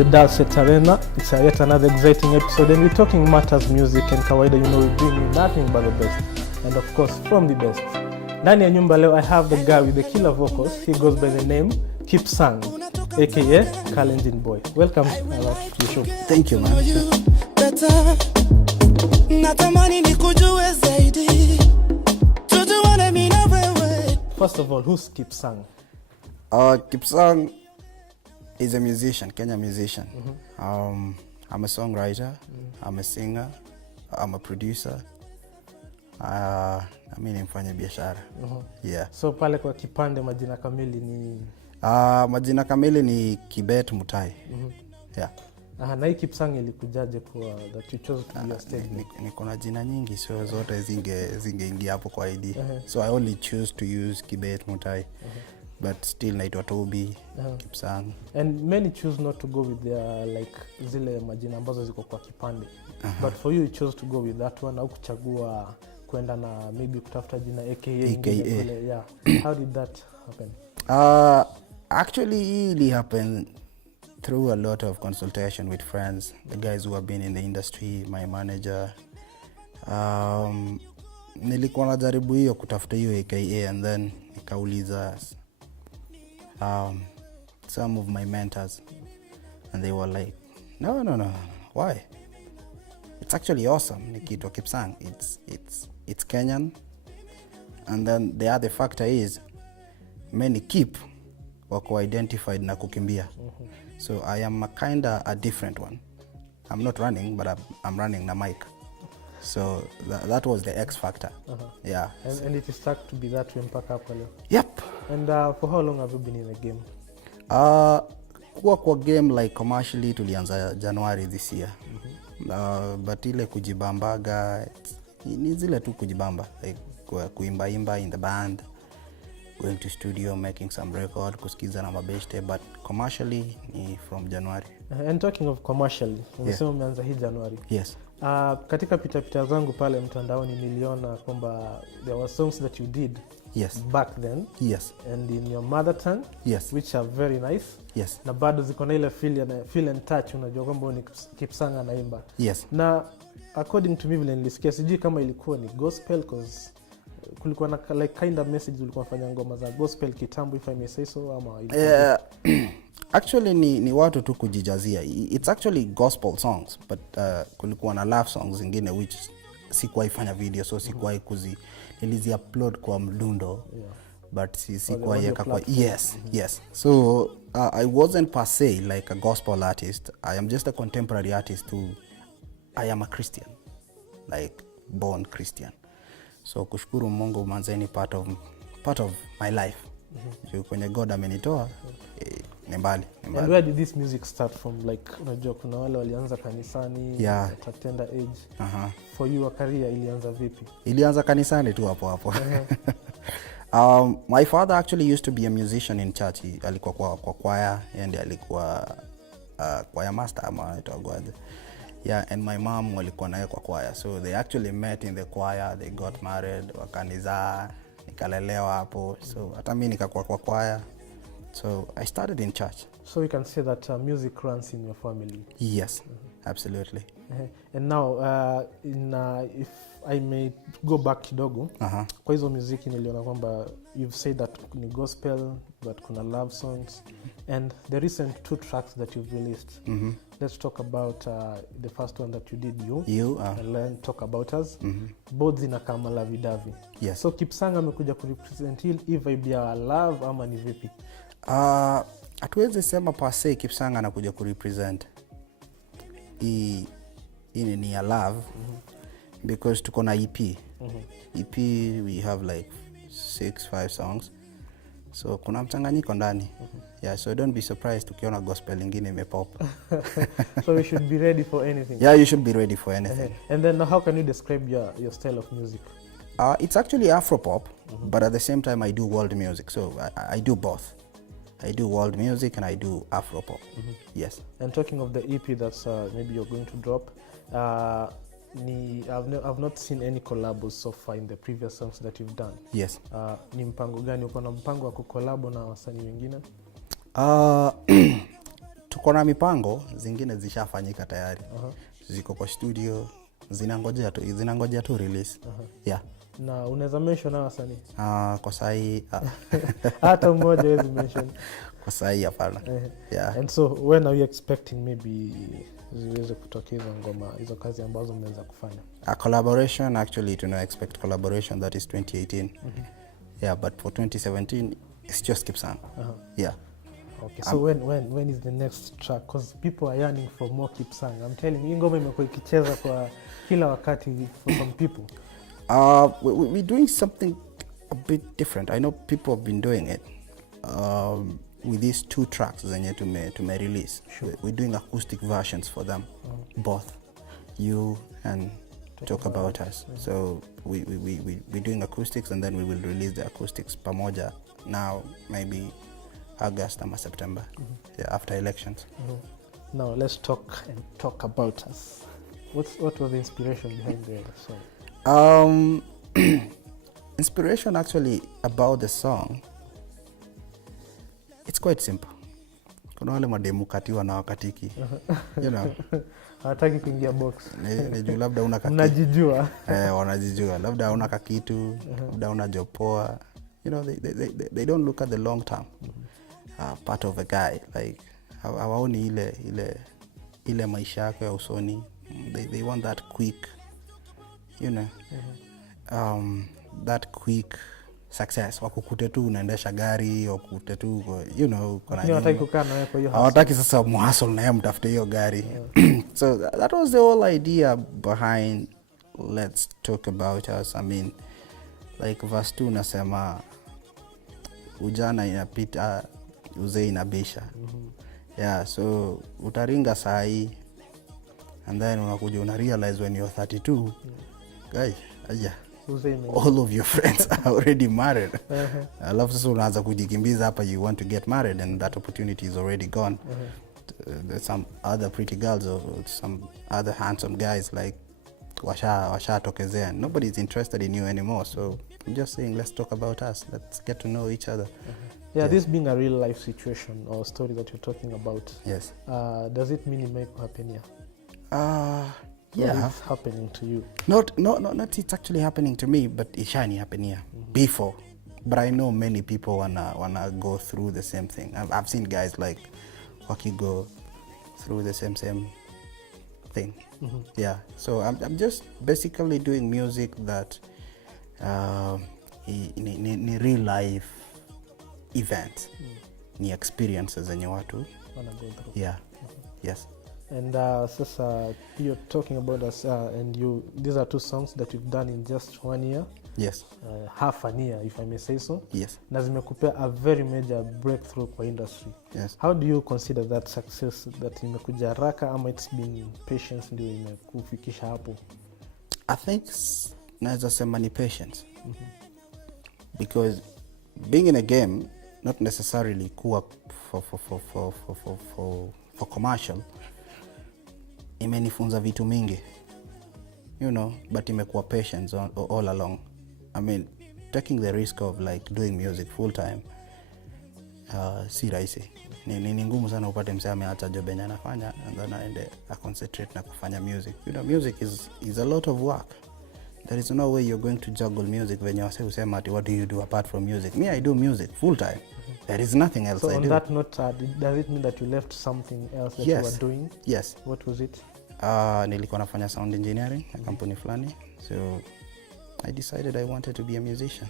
the Dulcet Arena. It's yet another exciting episode, and we're talking matters music and kawaida. You know, we bring nothing but the best, and of course from the best. Ndani ya nyumba leo I have the guy with the killer vocals. He goes by the name Kipsang, aka Kalenjin Boy. Welcome to the show. Thank you, man. First of all, who's Kipsang? Kipsang is a musician, Kenya musician. I'm a songwriter, I'm a singer, I'm a producer. Mimi mfanya biashara. Yeah. So pale kwa kipande majina kamili ni majina kamili ni Kibet Mutai. Yeah. Na hii Kipsang ilikujaje kwa that you chose to be your stage name? Niko na jina nyingi, so zote zingeingia hapo kwa ID. So I only choose to use Kibet Mutai. But still naitwa Toby, Kipsang. And many choose not to go with their like zile majina ambazo ziko kwa kipande. But for you chose to go with that one, au kuchagua kwenda na maybe kutafuta jina aka. Yeah. How did that happen? Actually it happened through a lot of consultation with friends, the guys who have been in the industry, my manager. Nilikuwa najaribu hiyo kutafuta hiyo aka, and then nikauliza some of my mentors, and they were like, no, why? It's actually awesome. Nikitwa Kipsang, it's Kenyan, and then the other factor is many keep wako identified na kukimbia. So I am a different one. I'm not running, but I'm running the mic. So that was the X factor. Yeah. And it is stuck to be that way mpaka hapo leo. Yep. And for how long have you been in the game? Kwa game like commercially tulianza January this year. But ile kujibambaga ni zile tu kujibamba, like kuimba in the band, going to studio, making some record, kusikiza na mabeshte, but commercially ni from January. And talking of commercially, umesema umeanza hii January. Yes. Katika pita zangu pale mtandaoni niliona kwamba there were songs that you did back then. Yes. And in your mother tongue. Yes. Which are very nice. Yes. Na bado ziko na ile feel and touch, unajua kwamba ni Kipsang anaimba. Yes. Na according to me vile nilisikia, sijui kama ilikuwa ni gospel, cause kulikuwa na like kind of message ulikuwa unafanya ngoma za gospel kitambo, if I may say so, ama actually ni watu tu kujijazia. It's actually gospel songs, but kulikuwa na love songs zingine which sikuwahi fanya video, so sikuwahi nilizi upload kwa mdundo. But sikuwahi yeka kwa yes. So I wasn't per se like a gospel artist. I am just a contemporary artist who I am a Christian, like born Christian. So kushukuru Mungu manzeni part of my life. Kwenye God amenitoa ni mbali. And where did this music start from? Like unajua kuna wale walianza kanisani at tender age. For you career ilianza vipi? Ilianza kanisani tu hapo. My father actually used to be a musician in church. Alikuwa kwa choir, and alikuwa choir master ama itagoaje. Yeah, and my mom walikuwa naye kwa choir. So they actually met in the choir, they got married, wakanizaa, nikalelewa hapo. So hata mimi nikakuwa kwa choir. So I started in church. So you can say that music runs in your family. Yes, absolutely. And now if I may go back kidogo, kwa hizo muziki niliona kwamba you've said that ni gospel, but kuna love songs, and the recent 2 tracks that you've released. Let's talk about the first one that you did, and then talk about us. Both zinakaa malavidavi. Yes. So Kipsang amekuja kurepresent hii vibe ya love ama ni vipi? Hatuwezi sema per se Kipsang anakuja kurepresent ni ya love, because tuko na EP. EP we have like 5 songs. So kuna mchanganyiko ndani. Yeah, so don't be surprised ukiona gospel ingine imepop. So we should be ready for anything. Yeah, you should be ready for anything. And then how can you describe your style of music? It's actually Afropop, but at the same time I do world music. So I do both. I do world music and I do Afropop. Yes. And talking of the EP that's maybe you're going to drop, I've not seen any collabs so far in the previous songs that you've done. Yes. Ni mpango gani, uko na mpango wa kukolabo na wasanii wengine? tuko na mipango zingine zishafanyika tayari. Ziko kwa studio, zinangojea tu release. Yeah. Na unaweza mention na wasanii? Kwa sahi hata mmoja hawezi mention. Kwa sahi hapana. Yeah. And so when are you expecting maybe ziweze kutokea ngoma hizo kazi ambazo mnaweza kufanya? A collaboration, actually to expect collaboration, that is 2018. Yeah, but for 2017 it's just Kipsang. Yeah. Okay, so when is the next track? Because people are yearning for more Kipsang. I'm telling you, ngoma imekuwa ikicheza kwa kila wakati for some people. We're doing something a bit different. I know people have been doing it with these 2 tracks zenye tume release. Sure. We're doing acoustic versions for them, both you and Talk About Us. So we're doing acoustics, and then we will release the acoustics pamoja now, maybe August or September, yeah, after elections. Now let's talk about us. What was the inspiration behind the song? Inspiration actually about the song, it's quite simple. Kuna wale mademu katiwa na wakatiki. You know. Hataki kuingia box. Ni labda una kakitu. Mnajijua. Wanajijua. Labda una kakitu, labda una jopoa. You know, they don't look at the long term part of a guy. Like hawaoni ile maisha yako ya usoni. They want that quick, you know, that quick success. Wakukute tu unaendesha gari, wakukute tu, you know, kuna nini. Hawataki kukaa na wewe kwa hiyo. Hawataki sasa muhustle na yeye mtafute hiyo gari. So that was the whole idea behind Let's Talk About Us. I mean, like verse 2 nasema ujana inapita, uzee inabisha. Yeah, so utaringa saa hii, and then unakuja una realize when you're 32, guy, all of your friends are already married. Alafu sasa unaanza kujikimbiza hapa, you want to get married, and that opportunity is already gone. There's some other pretty girls or some other handsome guys like washa tokezea. Nobody's interested in you anymore. So I'm just saying, let's talk about us. Let's get to know each other. Yeah, this being a real life situation or story that you're talking about. Yes. Does it mean it may happen here? Yeah. It's happening to you. Not it's actually happening to me, but it's shiny happen here before. But I know many people wanna go through the same thing. I've seen guys like Waki go through the same thing. Yeah. So I'm just basically doing music that ni real life events, ni experiences zenye watu Wanna go through. Yeah. Yes. And sasa you're talking about us, and these are 2 songs that you've done in just 1 year. Yes. Half an year, if I may say so. Yes. Na zimekupea a very major breakthrough kwa industry. Yes. How do you consider that success, that imekuja haraka ama it's been patience ndio imekufikisha hapo? I think naweza sema ni patience. Because being in a game, not necessarily kuwa for commercial, imenifunza vitu mingi, you know, but imekuwa patience all along. I mean, taking the risk of like doing music full time, si rahisi. Ni ngumu sana upate msee ameacha job yenye anafanya and then aende concentrate na kufanya music. You know, music is a lot of work. There is no way you're going to juggle music when you say usema ati what do you do apart from music? Me, I do music full time. There is nothing else I do. So on that note, does it mean that you left something else that you were doing? Yes. What was it? Nilikuwa nafanya sound engineering na kampuni fulani. So I decided I wanted to be a musician.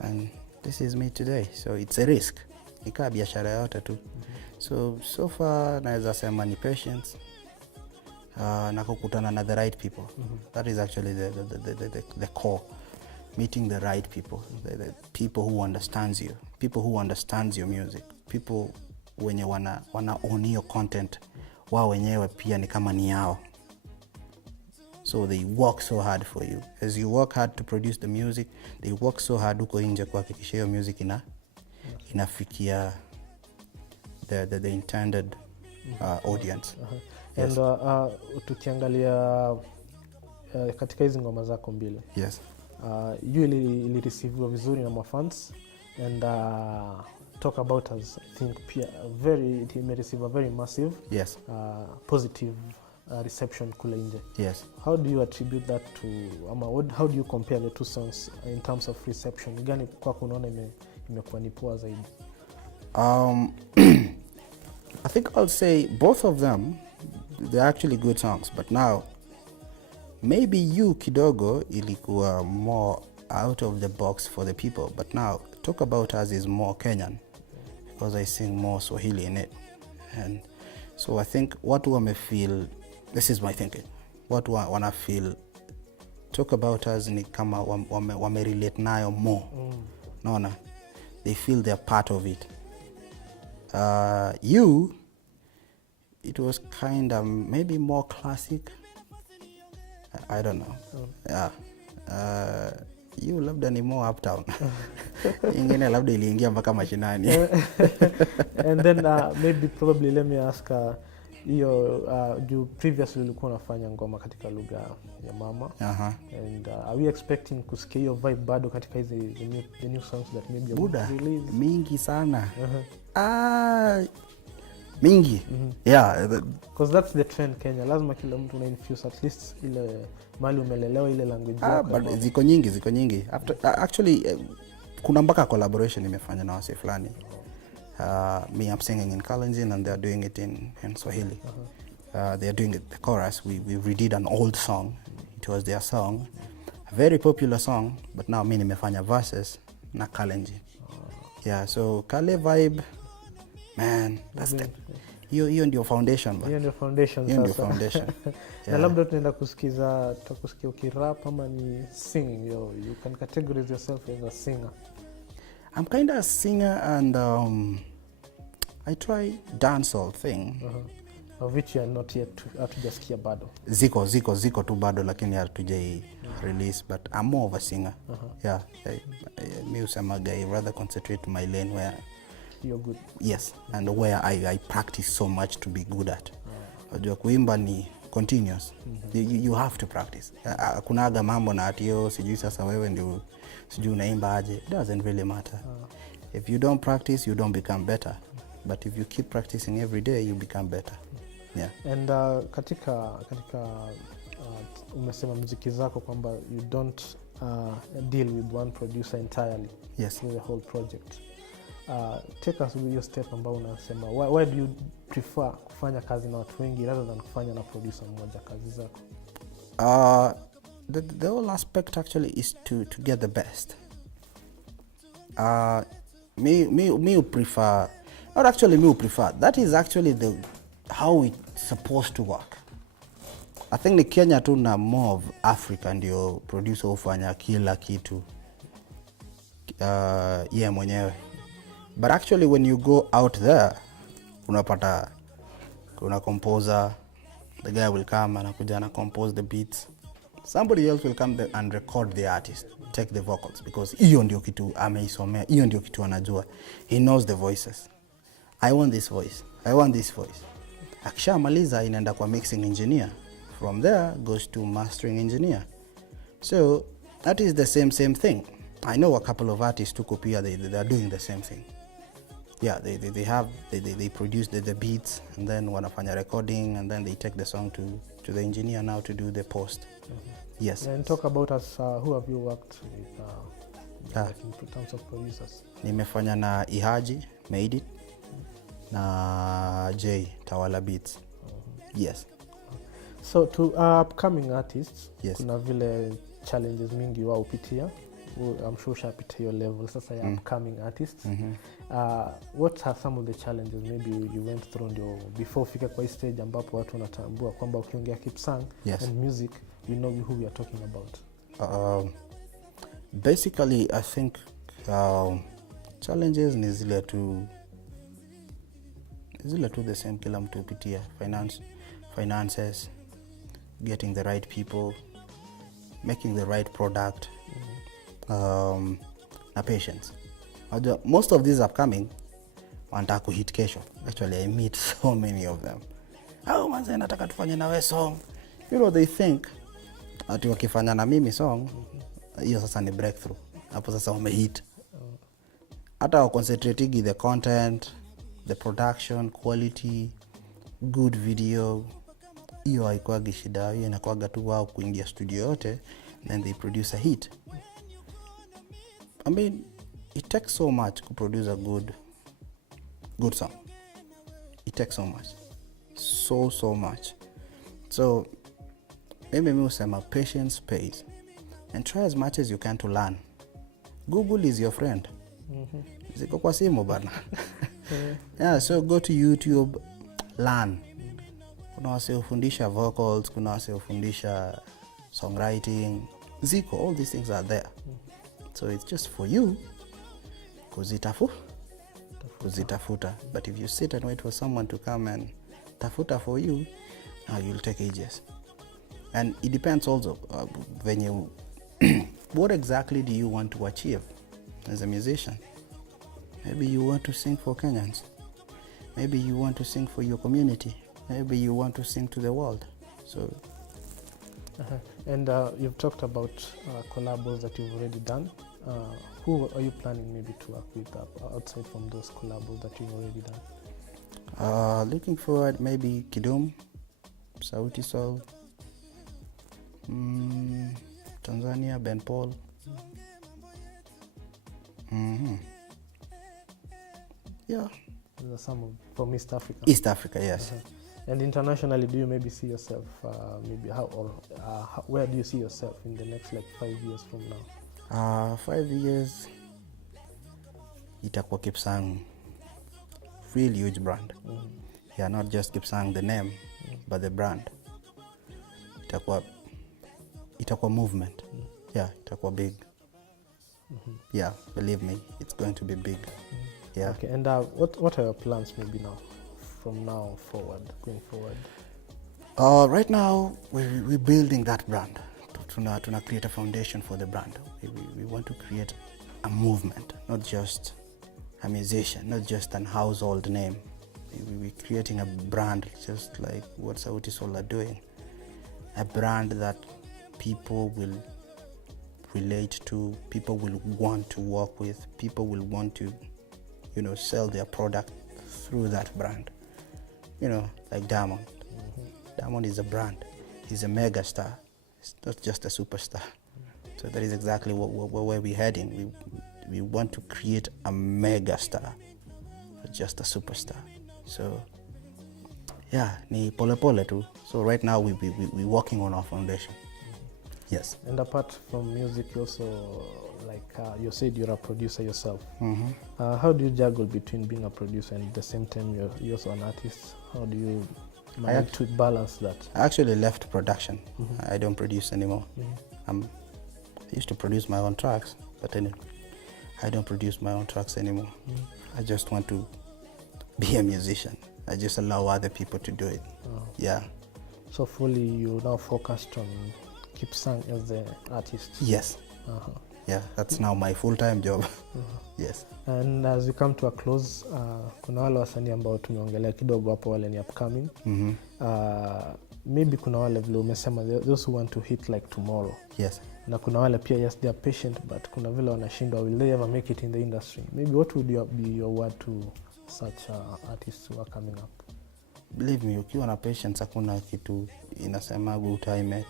And this is me today. So it's a risk. Nika biashara yote tu. So far naweza sema ni patience. Na kukutana na the right people. That is actually the core. Meeting the right people. The people who understands you. People who understands your music. People wenye wana own your content. Wao wenyewe pia ni kama ni yao. So they work so hard for you. As you work hard to produce the music, they work so hard huko nje kuhakikisha hiyo music inafikia the intended audience. Yes. And tukiangalia katika hizi ngoma zako mbili. Yes. You ili receive vizuri na mafans, and Talk About Us, I think it may receive a very massive yes positive reception kule nje. yes How do you attribute that to how do you compare the two songs in terms of reception? Gani kwako unaona imekuwa ni poa zaidi? I think I'll say both of them, they're actually good songs, but now maybe You kidogo ilikuwa more out of the box for the people, but now Talk About Us is more Kenyan because I sing more Swahili in it, and so I think watu wamefeel, this is my thinking, watu wana feel Talk About Us ni kama wame relate nayo more. Naona they feel they're part of it. You, it was kind of maybe more classic. I don't know. Yeah. You labda ni more uptown. Ingine labda iliingia mpaka mashinani. And then maybe probably let me ask you previously ulikuwa unafanya ngoma katika lugha ya mama. And are we expecting kusikia hiyo vibe bado katika hizi the new songs that maybe Buda, release? mingi sana. Mingi. Yeah, because that's the trend Kenya. Lazima kila mtu una infuse at least ile mali umelelewa ile language yako. But ziko nyingi. Actually kuna mpaka collaboration nimefanya na wase fulani. Me, I'm singing in Kalenjin and they're doing it in Swahili. They're doing it the chorus. We redid an old song. It was their song, a very popular song, but now me nimefanya verses na Kalenjin. Yeah, so Kale vibe, man, that's the hiyo ndio foundation bro. Hiyo ndio foundation sasa. Hiyo ndio foundation. Na labda tunaenda tutakusikia ukirap ama ni singing. You can categorize yourself as a singer. I'm kind of a singer and I try dancehall thing. Of which you are not yet hatujasikia bado. Ziko tu bado lakini hatujai release, but I'm more of a singer. Yeah, me usema guy rather concentrate my lane where you're good. Yes, and where I practice so much to be good at. Unajua kuimba ni continuous. You have to practice. Kunaga mambo na atio sijui sasa wewe ndio sijui unaimba aje. It doesn't really matter. If you don't practice, you don't become better. But if you keep practicing every day, you become better. Yeah. And katika umesema muziki zako kwamba you don't deal with one producer entirely. Yes. With the whole project. Take us with your step ambao unasema why do you prefer kufanya kazi na watu wengi rather than kufanya na producer mmoja kazi zako? The whole aspect actually is to get the best. Me prefer, not actually me prefer, that is actually how it's supposed to work. I think ni Kenya tu na more of Africa ndio producer hufanya kila kitu mwenyewe. But actually when you go out there, unapata kuna composer, the guy will come anakuja na compose the beats. Somebody else will come there and record the artist, take the vocals, because hiyo ndio kitu ameisomea, hiyo ndio kitu anajua. He knows the voices. I want this voice. I want this voice. Akishamaliza inaenda kwa mixing engineer. From there goes to mastering engineer. So that is the same thing. I know a couple of artists who pia they are doing the same thing. Yeah, they produce the beats and then wanafanya recording and then they take the song to the engineer now to do the post. Yes. And talk about us. Who have you worked with in terms of producers? Nimefanya na Ihaji, Made It, na J, Tawala Beats. Yes. So to upcoming artists, yes, kuna vile challenges mingi wao upitia. I'm sure ushapitia your level sasa ya upcoming artists. What are some of the challenges maybe you went through before fika kwa stage ambapo watu wanatambua kwamba ukiongea Kipsang and music, you know who we are talking about? Basically I think challenges ni zile tu the same kila mtu upitia. Finances, getting the right people, making the right product, na patience. Most of these upcoming wanataka kuhit kesho. Actually I meet so many of them. Manze nataka tufanye na wewe song. You know, they think ati wakifanya na mimi song hiyo sasa ni breakthrough. Hapo sasa umehit. hata concentrating the content, the production quality, good video. Hiyo haikuagi shida, hiyo inakuaga tu wao kuingia studio yote then they produce a hit. I mean, it takes so much to produce a good song. It takes so much. So much. So maybe me usema patience pays, and try as much as you can to learn. Google is your friend. Ziko kwa simu bana. Yeah, so go to YouTube, learn. Kuna wase ufundisha vocals, kuna wase ufundisha songwriting. Ziko, all these things are there. So it's just for you kuzitafuta. But if you sit and wait for someone to come and tafuta for you, you'll take ages. And it depends also when you what exactly do you want to achieve as a musician? Maybe you want to sing for Kenyans. Maybe you want to sing for your community. Maybe you want to sing to the world. So and you've talked about collabs that you've already done. Who are you planning maybe to work with outside from those collabs that you've already done? Looking forward, maybe Kidum, Sauti Sol, Tanzania, Ben Paul. Yeah. Those are some from East Africa. East Africa, yes. And internationally, do you maybe see yourself where do you see yourself in the next 5 years from now? 5 years, itakuwa Kipsang, real huge brand. Yeah, not just Kipsang the name, but the brand. Itakuwa movement. Yeah, itakuwa big. Yeah, believe me, it's going to be big. Yeah. Okay, and what are your plans maybe now, from now forward, going forward? Right now, we're building that brand. Tuna create a foundation for the brand. We want to create a movement, not just a musician, not just an household name. We're creating a brand, just like what Sauti Sol are doing. A brand that people will relate to, people will want to work with, people will want to, sell their product through that brand. Like Diamond. Diamond is a brand. He's a mega star. It's not just a superstar. So that is exactly where we're heading. We want to create a mega star, not just a superstar. So yeah, ni pole pole too. So right now we're working on our foundation. Yes. And apart from music, you also, you said you're a producer yourself. How do you juggle between being a producer and at the same time you're also an artist? How do you manage to balance that? I actually left production. I don't produce anymore. I used to produce my own tracks, but anyway, I don't produce my own tracks anymore. I just want to be a musician. I just allow other people to do it. Yeah. So fully you now focused on Kipsang as the artist? Yes. Yeah, that's now my full-time job. Yes. And as we come to a close, kuna wale wasanii ambao tumeongelea kidogo hapo, wale ni upcoming. Maybe kuna wale vile umesema, those who want to hit like tomorrow. Yes. Na kuna wale pia, yes, they are patient, but kuna vile wanashindwa, will they ever make it in the industry? Maybe what would be your word to such artists who are coming up? Believe me, ukiwa na patience hakuna kitu inasema utaime.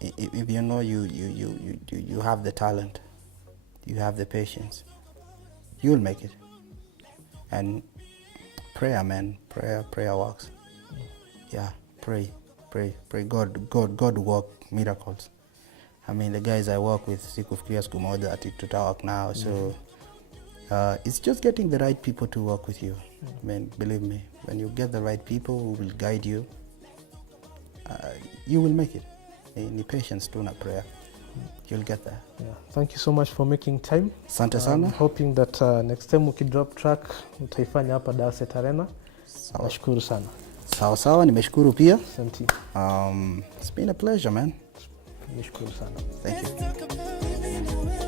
If you know you have the talent, you have the patience, you'll make it. And prayer, man, prayer works. Yeah, pray. God work miracles. I mean, the guys I work with, sikufikiria siku moja ati tutawork now. So it's just getting the right people to work with you. I mean, believe me, when you get the right people who will guide you, you will make it. Ni patience tu na prayer, you'll get there. Yeah. Thank you so much for making time. Asante sana. I'm hoping that next time ukidrop track utaifanya hapa Dulcet Arena. Nashukuru sana. Sawa, nimeshukuru pia. Asante. It's been a pleasure, man. Nashukuru sana. Thank you.